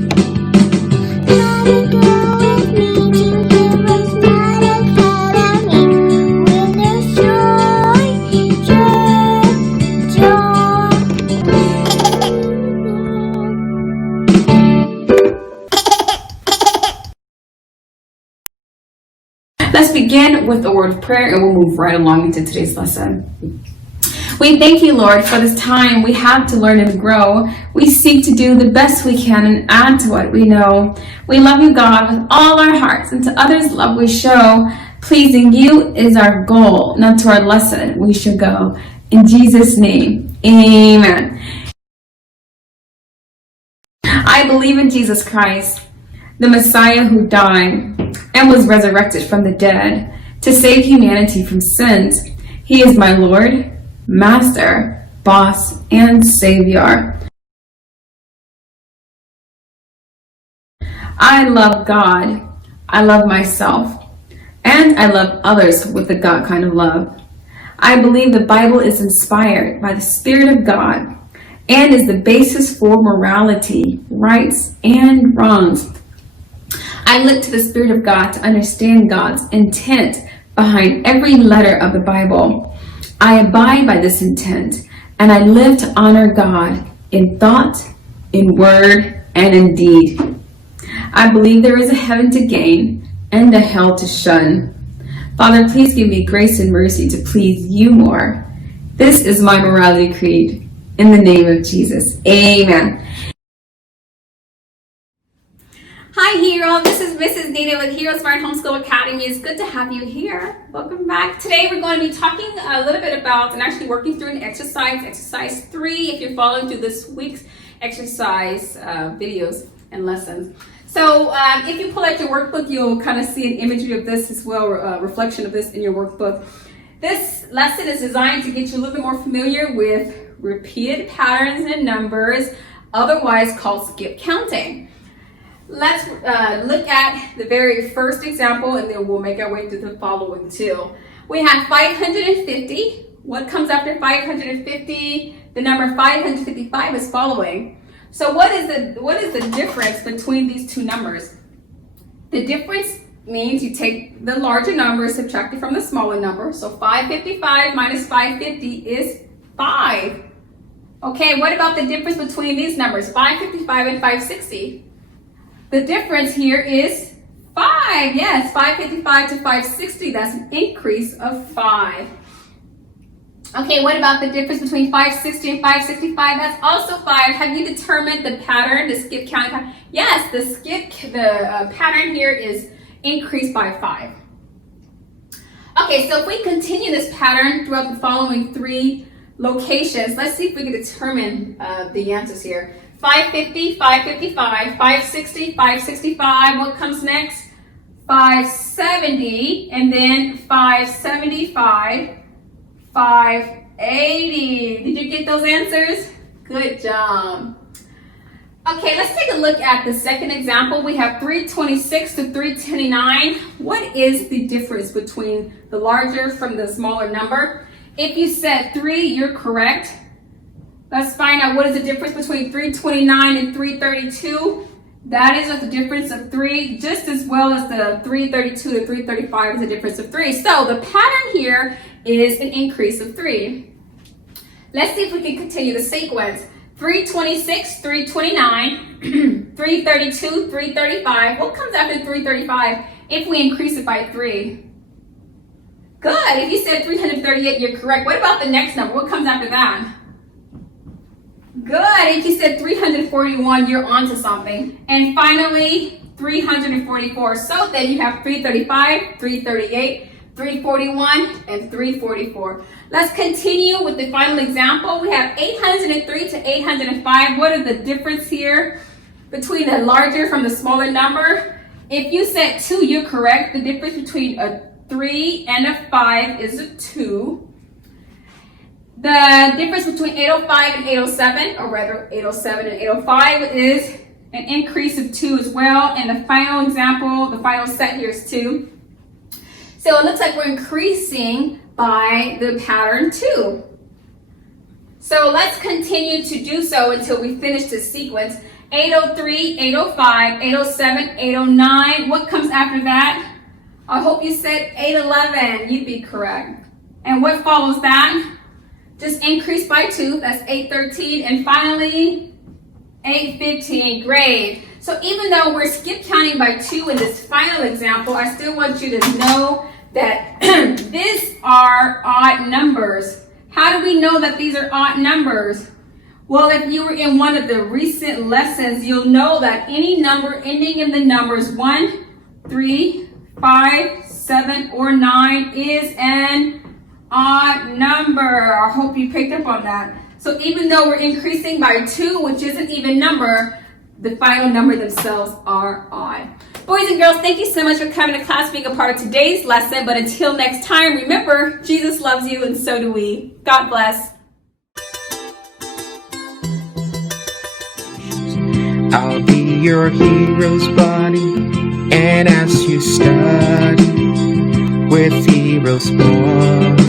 Let's begin with a word of prayer and we'll move right along into today's lesson. We thank you, Lord, for this time we have to learn and grow. We seek to do the best we can and add to what we know. We love you, God, with all our hearts, and to others love we show. Pleasing you is our goal, not to our lesson we should go. In Jesus' name, amen. I believe in Jesus Christ, the Messiah who died and was resurrected from the dead to save humanity from sins. He is my Lord, Master, Boss, and Savior. I love God, I love myself, and I love others with the God kind of love. I believe the Bible is inspired by the Spirit of God and is the basis for morality, rights, and wrongs. I look to the Spirit of God to understand God's intent behind every letter of the Bible. I abide by this intent, and I live to honor God in thought, in word, and in deed. I believe there is a heaven to gain and a hell to shun. Father, please give me grace and mercy to please you more. This is my morality creed. In the name of Jesus, amen. Hi, Hero. This is Mrs. Nita with HeroesMart Homeschool Academy. It's good to have you here. Welcome back. Today we're going to be talking a little bit about and actually working through an exercise 3, if you're following through this week's exercise videos and lessons. So if you pull out your workbook, you'll kind of see an imagery of this as well, a reflection of this in your workbook. This lesson is designed to get you a little bit more familiar with repeated patterns and numbers, otherwise called skip counting. Let's look at the very first example, and then we'll make our way through the following two. We have 550. What comes after 550? The number 555 is following. So what is the difference between these two numbers? The difference means you take the larger number, subtract it from the smaller number. So 555 minus 550 is 5. Okay, what about the difference between these numbers, 555 and 560? The difference here is 5. Yes, 555 to 560, that's an increase of 5. Okay, what about the difference between 560 and 565? That's also 5. Have you determined the pattern, the skip counting pattern? Yes, the pattern here is increased by 5. Okay, so if we continue this pattern throughout the following 3 locations, let's see if we can determine the answers here. 550, 555, 560, 565. What comes next? 570, and then 575, 580. Did you get those answers? Good job. Okay, let's take a look at the second example. We have 326 to 329. What is the difference between the larger from the smaller number? If you said 3, you're correct. Let's find out what is the difference between 329 and 332. That is the difference of 3, just as well as the 332 to 335 is a difference of 3. So the pattern here is an increase of 3. Let's see if we can continue the sequence. 326, 329, 332, 335. What comes after 335 if we increase it by 3? Good. If you said 338, you're correct. What about the next number? What comes after that? Good. If you said 341, you're onto something. And finally, 344. So then you have 335, 338, 341, and 344. Let's continue with the final example. We have 803 to 805. What are the difference here between the larger from the smaller number? If you said 2, you're correct. The difference between a 3 and a 5 is a 2. The difference between 805 and 807, or rather 807 and 805, is an increase of 2 as well. And the final example, the final set here is 2. So it looks like we're increasing by the pattern 2. So let's continue to do so until we finish this sequence. 803, 805, 807, 809. What comes after that? I hope you said 811. You'd be correct. And what follows that? Just increase by 2. That's 813. And finally, 815. Great. So even though we're skip counting by 2 in this final example, I still want you to know that these are odd numbers. How do we know that these are odd numbers? Well, if you were in one of the recent lessons, you'll know that any number ending in the numbers 1, 3, 5, 7, or 9 is an odd number. I hope you picked up on that. So even though we're increasing by 2, which is an even number, the final number themselves are odd. Boys and girls, thank you so much for coming to class, being a part of today's lesson. But until next time, remember, Jesus loves you and so do we. God bless. I'll be your hero's buddy, and as you study with HeroesMart.